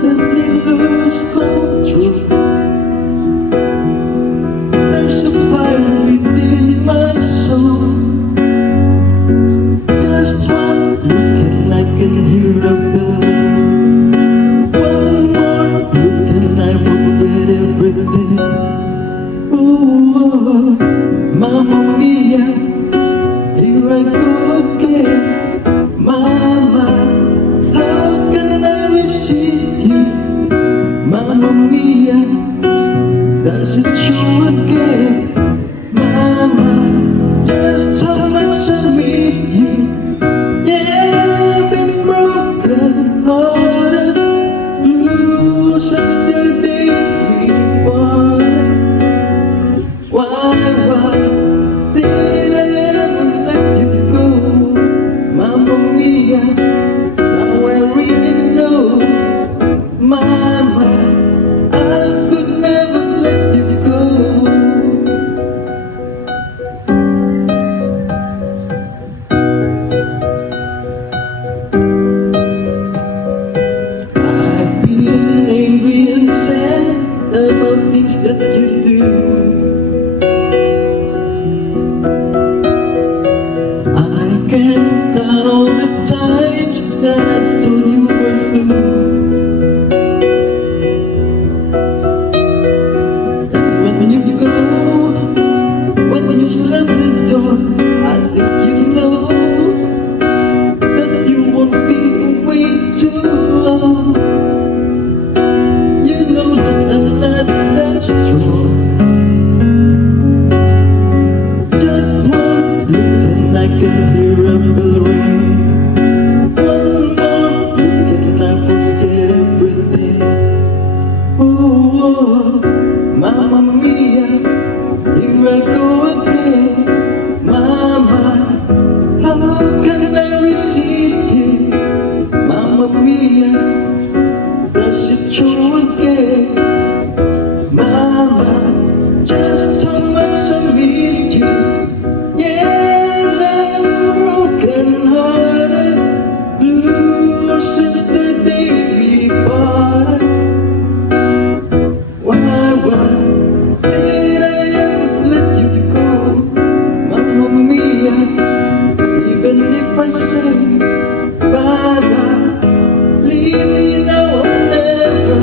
suddenly lose control. There's a fire within my soul. Just one look and I can hear a bell. One more look and I forget everything. Oh, Mamma Mia, here I go again. Mama, how can I resist you? Mamma Mia, does it show again? Mama, just how much I missed you. Yeah, I've been broken hearted, blue since the day we parted. Why did I ever let you go? Mamma Mia, now I really know. Mama, I could never let you go. I've been angry and sad about things that you do. I can't count all the times that I told you were through. And when you go, when you slam the door, I think you know that you won't be away too long. You know that I'm not that strong. Just one look and I can hear a bell ring. One more look and I forget everything. Oh, Mamma Mia, here I go again. Mama, how can I resist you? Mamma Mia, does it show again? Mama, just how much I missed you. Yes, I'm broken hearted, blue since the day we parted. Why did I ever let you go? Mamma Mia, even if I say bye-bye, leave me now or never.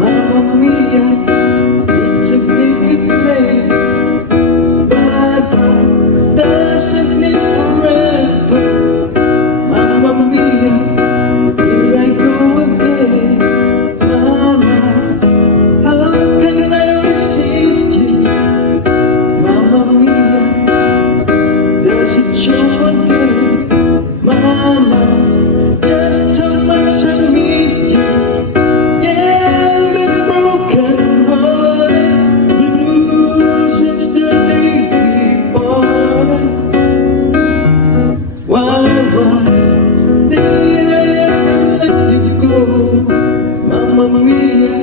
Mamma Mia, it's a game we play. Bye-bye, doesn't mean forever. Mamma Mia, here I go again. Mama, how can I resist you? Mamma Mia, does it show again? Mama, just how much I missed you. Yeah, I've been broken hearted, blue since the day we parted. Why did I ever let you go? Mamma Mia,